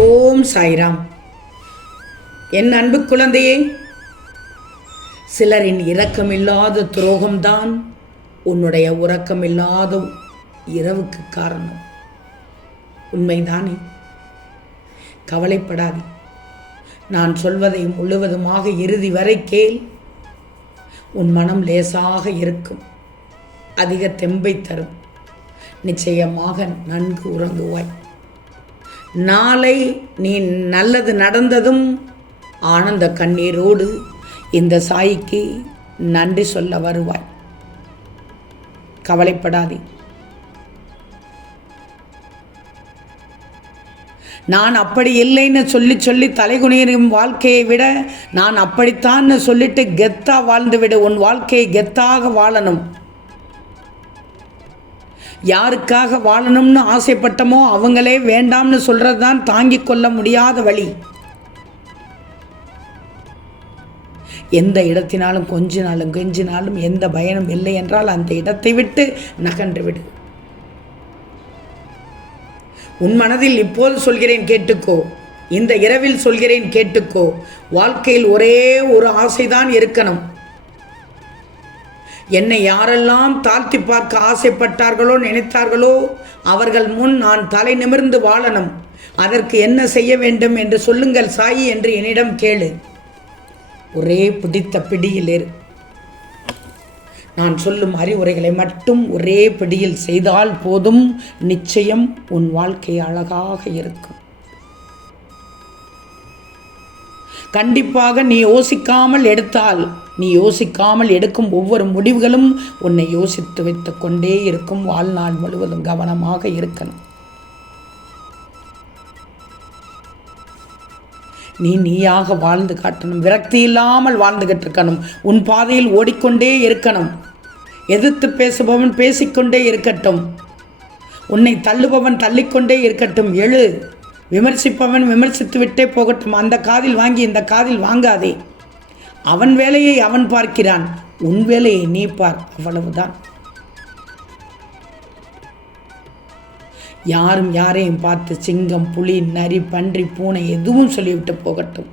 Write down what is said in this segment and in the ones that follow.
ஓம் சாய்ராம். என் அன்பு குழந்தையே சிலரின் இரக்கமில்லாத துரோகம்தான் உன்னுடைய உறக்கமில்லாத இரவுக்கு காரணம். உண்மைதானே? கவலைப்படாதே. நான் சொல்வதை முழுவதுமாக இறுதி வரை கேள். உன் மனம் லேசாக இருக்கும். அதிக தெம்பை தரும். நிச்சயமாக நன்கு உறங்குவாய். நாளை நீ நல்லது நடந்ததும் ஆனந்த கண்ணீரோடு இந்த சாய்க்கு நன்றி சொல்ல வருவாய். கவலைப்படாதே. நான் அப்படி இல்லைன்னு சொல்லி சொல்லி தலைகுனியும் வாழ்க்கையை விட நான் அப்படித்தான்னு சொல்லிட்டு கெத்தாக வாழ்ந்து விடு உன் வாழ்க்கையை கெத்தாக வாழணும். யாருக்காக வாழணும்னு ஆசைப்பட்டமோ அவங்களே வேண்டாம்னு சொல்கிறது தான் தாங்கிக் கொள்ள முடியாத வழி. எந்த இடத்தினாலும் கொஞ்ச நாளும் கெஞ்சினாலும் எந்த பயனும் இல்லை என்றால் அந்த இடத்தை விட்டு நகன்று விடு. உன் மனதில் இப்போது சொல்கிறேன் கேட்டுக்கோ. இந்த இரவில் சொல்கிறேன் கேட்டுக்கோ. வாழ்க்கையில் ஒரே ஒரு ஆசைதான் இருக்கணும். என்னை யாரெல்லாம் தாழ்த்தி பார்க்க ஆசைப்பட்டார்களோ நினைத்தார்களோ அவர்கள் முன் நான் தலை நிமிர்ந்து வாழணும். அதற்கு என்ன செய்ய வேண்டும் என்று சொல்லுங்கள் சாயி என்று என்னிடம் கேளு. ஒரே பிடித்த பிடியில் இரு. நான் சொல்லும் அறிவுரைகளை மட்டும் ஒரே பிடியில் செய்தால் போதும். நிச்சயம் உன் வாழ்க்கை அழகாக இருக்கும். கண்டிப்பாக நீ யோசிக்காமல் எடுத்தால் நீ யோசிக்காமல் எடுக்கும் ஒவ்வொரு முடிவுகளும் உன்னை யோசித்து வைத்து கொண்டே இருக்கும். வாழ்நாள் முழுவதும் கவனமாக இருக்கணும். நீ நீயாக வாழ்ந்து காட்டணும். விரக்தி இல்லாமல் வாழ்ந்துகிட்டு இருக்கணும். உன் பாதையில் ஓடிக்கொண்டே இருக்கணும். எதிர்த்து பேசுபவன் பேசிக்கொண்டே இருக்கட்டும். உன்னை தள்ளுபவன் தள்ளிக்கொண்டே இருக்கட்டும். எழு. விமர்சிப்பவன் விமர்சித்து விட்டே போகட்டும். அந்த காதில் வாங்கி இந்த காதில் வாங்காதே. அவன் வேலையை அவன் பார்க்கிறான். உன் வேலையை நீ பார். அவ்வளவுதான். யாரும் யாரையும் பார்த்து சிங்கம் புலி நரி பன்றி பூனை எதுவும் சொல்லிவிட்டு போகட்டும்.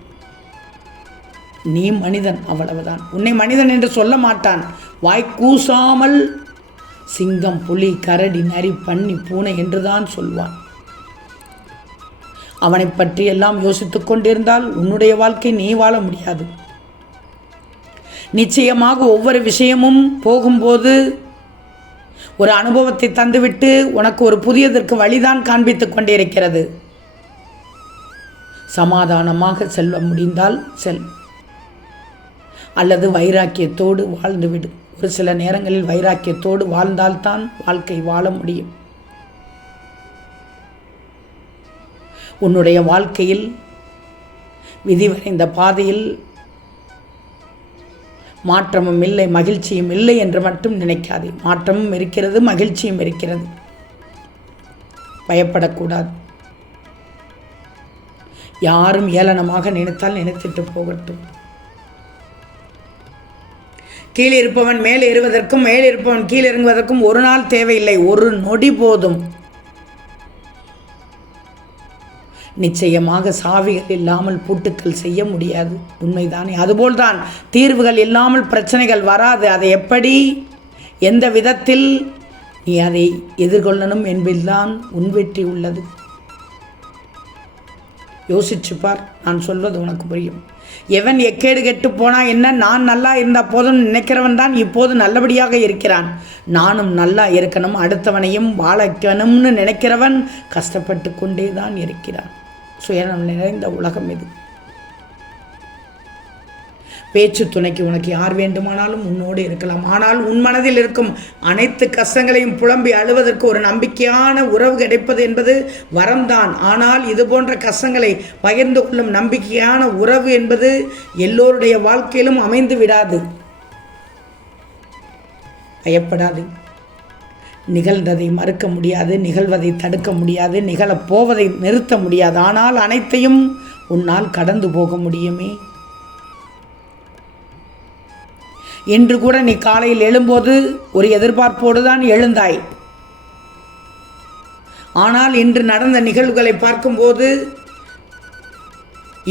நீ மனிதன். அவ்வளவுதான். உன்னை மனிதன் என்று சொல்ல மாட்டான். வாய் கூசாமல் சிங்கம் புலி கரடி நரி பன்னி பூனை என்றுதான் சொல்வான். அவனை பற்றியெல்லாம் யோசித்து யோசித்துக் கொண்டிருந்தால் உன்னுடைய வாழ்க்கை நீ வாழ முடியாது. நிச்சயமாக ஒவ்வொரு விஷயமும் போகும்போது ஒரு அனுபவத்தை தந்துவிட்டு உனக்கு ஒரு புதியதற்கு வழிதான் காண்பித்துக் கொண்டிருக்கிறது. சமாதானமாக செல்ல முடிந்தால் செல். அல்லது வைராக்கியத்தோடு வாழ்ந்துவிடு ஒரு சில நேரங்களில் வைராக்கியத்தோடு வாழ்ந்தால்தான் வாழ்க்கை வாழ முடியும். உன்னுடைய வாழ்க்கையில் விதி வரைந்த பாதையில் மாற்றமும் இல்லை மகிழ்ச்சியும் இல்லை என்று மட்டும் நினைக்காதே. மாற்றமும் இருக்கிறது மகிழ்ச்சியும் இருக்கிறது. பயப்படக்கூடாது. யாரும் ஏளனமாக நினைத்தால் நினைத்துட்டு போகட்டும். கீழே இருப்பவன் மேலே ஏறுவதற்கும் மேலே இருப்பவன் கீழே இறங்குவதற்கும் ஒரு நாள் தேவையில்லை. ஒரு நொடி போதும். நிச்சயமாக சாவிகள் இல்லாமல் பூட்டுக்கள் செய்ய முடியாது. உண்மைதானே? அதுபோல்தான் தீர்வுகள் இல்லாமல் பிரச்சனைகள் வராது. அதை எப்படி? எந்த விதத்தில்? நீ அதை எதிர்கொள்ளணும் என்பதில்தான் உன் வெற்றி உள்ளது. யோசிச்சு பார். நான் சொல்வது உனக்கு புரியும். எவன் எக்கேடு கெட்டு போனா என்ன? நான் நல்லா இருந்த போதும் நினைக்கிறவன் தான் இப்போது நல்லபடியாக இருக்கிறான். நானும் நல்லா இருக்கணும் அடுத்தவனையும் வாழக்கணும்னு நினைக்கிறவன் கஷ்டப்பட்டு கொண்டே தான் இருக்கிறான். சுயநலம் நிறைந்த உலகம் இது. பேச்சு துணைக்கு உனக்கு யார் வேண்டுமானாலும் உன்னோடு இருக்கலாம். ஆனால் உன் மனதில் இருக்கும் அனைத்து கஷ்டங்களையும் புலம்பி அழுவதற்கு ஒரு நம்பிக்கையான உறவு கிடைப்பது என்பது வரம்தான். ஆனால் இது போன்ற கஷ்டங்களை பகிர்ந்து கொள்ளும் நம்பிக்கையான உறவு என்பது எல்லோருடைய வாழ்க்கையிலும் அமைந்து விடாது. பயப்படாது. நிகழ்ந்ததை மறுக்க முடியாது நிகழ்வதை தடுக்க முடியாது நிகழப்போவதை நிறுத்த முடியாது. ஆனால் அனைத்தையும் உன்னால் கடந்து போக முடியுமே? இன்று கூட நீ காலையில் எழும்போது ஒரு எதிர்பார்ப்போடு தான் எழுந்தாய். ஆனால் இன்று நடந்த நிகழ்வுகளை பார்க்கும்போது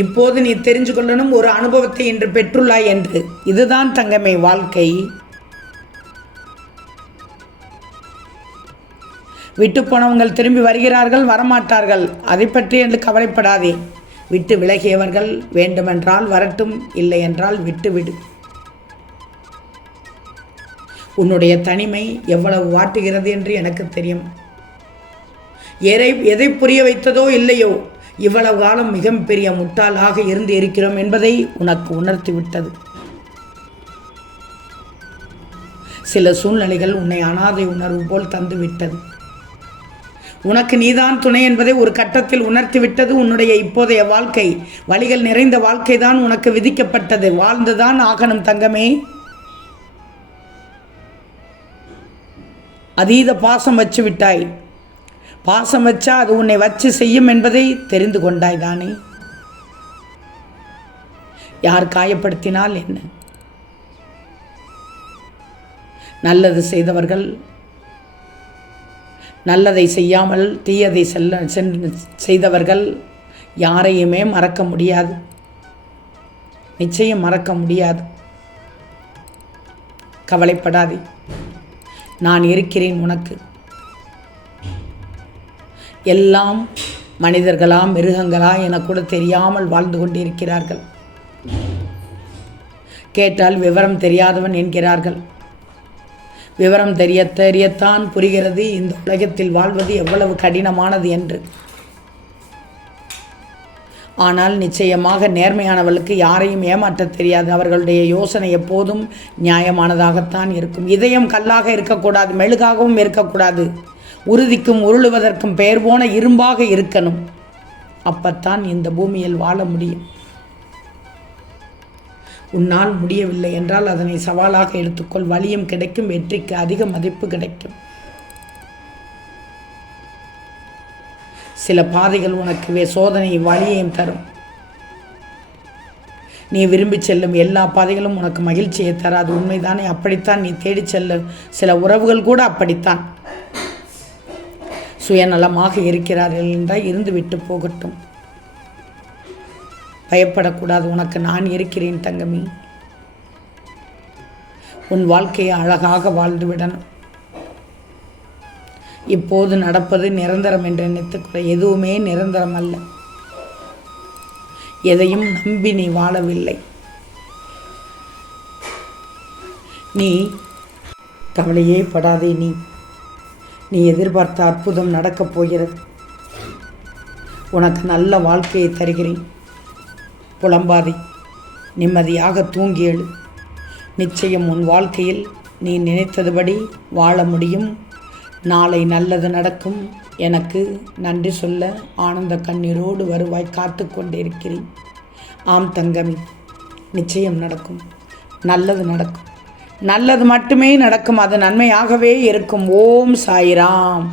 இப்போது நீ தெரிஞ்சு கொள்ளணும் ஒரு அனுபவத்தை இன்று பெற்றுள்ளாய் என்று. இதுதான் தங்கமே வாழ்க்கை. விட்டு போனவங்கள் திரும்பி வருகிறார்கள் வரமாட்டார்கள். அதை பற்றி என்று கவலைப்படாதே. விட்டு விலகியவர்கள் வேண்டுமென்றால் வரட்டும் இல்லை என்றால் விட்டு விடு. உன்னுடைய தனிமை எவ்வளவு வாட்டுகிறது என்று எனக்கு தெரியும். எதை எதை புரிய வைத்ததோ இல்லையோ இவ்வளவு காலம் மிக பெரிய முட்டாளாக இருந்து இருக்கிறோம் என்பதை உனக்கு உணர்த்தி விட்டது. சில சூழ்நிலைகள் உன்னை அனாதை உணர்வு போல் தந்துவிட்டது. உனக்கு நீதான் துணை என்பதை ஒரு கட்டத்தில் உணர்த்திவிட்டது உன்னுடைய இப்போதைய வாழ்க்கை. வழிகள் நிறைந்த வாழ்க்கை தான் உனக்கு விதிக்கப்பட்டது. வாழ்ந்துதான் ஆகணும் தங்கமே. அதீத பாசம் வச்சு விட்டாய். பாசம் வச்சா அது உன்னை வச்சு செய்யும் என்பதை தெரிந்து கொண்டாய் தானே. யார் காயப்படுத்தினால் என்ன? நல்லது செய்தவர்கள் நல்லதை செய்யாமல் தீயதை செல்ல சென்று செய்தவர்கள் யாரையுமே மறக்க முடியாது. நிச்சயம் மறக்க முடியாது. கவலைப்படாதே. நான் இருக்கிறேன் உனக்கு. எல்லாம் மனிதர்களா மிருகங்களா என கூட தெரியாமல் வாழ்ந்து கொண்டிருக்கிறார்கள். கேட்டால் விவரம் தெரியாதவன் என்கிறார்கள். விவரம் தெரிய தெரியத்தான் புரிகிறது. இந்த உலகத்தில் வாழ்வது எவ்வளவு கடினமானது என்று. ஆனால் நிச்சயமாக நேர்மையானவளுக்கு யாரையும் ஏமாற்றத் தெரியாது. அவர்களுடைய யோசனை எப்போதும் நியாயமானதாகத்தான் இருக்கும். இதயம் கல்லாக இருக்கக்கூடாது மெழுகாகவும் இருக்கக்கூடாது. உறுதிக்கும் உருளுவதற்கும் பெயர் போன இரும்பாக இருக்கணும். அப்பத்தான் இந்த பூமியில் வாழ முடியும். உன்னால் முடியவில்லை என்றால் அதனை சவாலாக எடுத்துக்கொள். வலியும் கிடைக்கும் வெற்றிக்கு அதிக மதிப்பு கிடைக்கும். சில பாதைகள் உனக்கு வே வழியையும் தரும். நீ விரும்பி செல்லும் எல்லா பாதைகளும் உனக்கு மகிழ்ச்சியை தராது. உண்மைதானே? அப்படித்தான் நீ தேடி செல்லும் சில உறவுகள் கூட அப்படித்தான். சுயநலமாக இருக்கிறார்கள் என்றால் இருந்து விட்டு போகட்டும். பயப்படக்கூடாது. உனக்கு நான் இருக்கிறேன் தங்கமி. உன் வாழ்க்கையை அழகாக வாழ்ந்து விடணும் இப்போது நடப்பது நிரந்தரம் என்று நினைத்துக்கூட எதுவுமே நிரந்தரம் அல்ல. எதையும் நம்பி நீ வாழவில்லை. நீ கவலையே படாதே நீ. நீ எதிர்பார்த்த அற்புதம் நடக்கப் போகிறது. உனக்கு நல்ல வாழ்க்கையை தருகிறேன். புலம்பாதே. நிம்மதியாக தூங்கி எழு நிச்சயம் உன் வாழ்க்கையில் நீ நினைத்ததுபடி வாழ முடியும். நாளை நல்லது நடக்கும். எனக்கு நன்றி சொல்ல ஆனந்த கண்ணீரோடு வருவாய் காத்து கொண்டிருக்கிறேன். ஆம் தங்கமி நிச்சயம் நடக்கும். நல்லது நடக்கும். நல்லது மட்டுமே நடக்கும். அது நன்மையாகவே இருக்கும். ஓம் சாய்ராம்.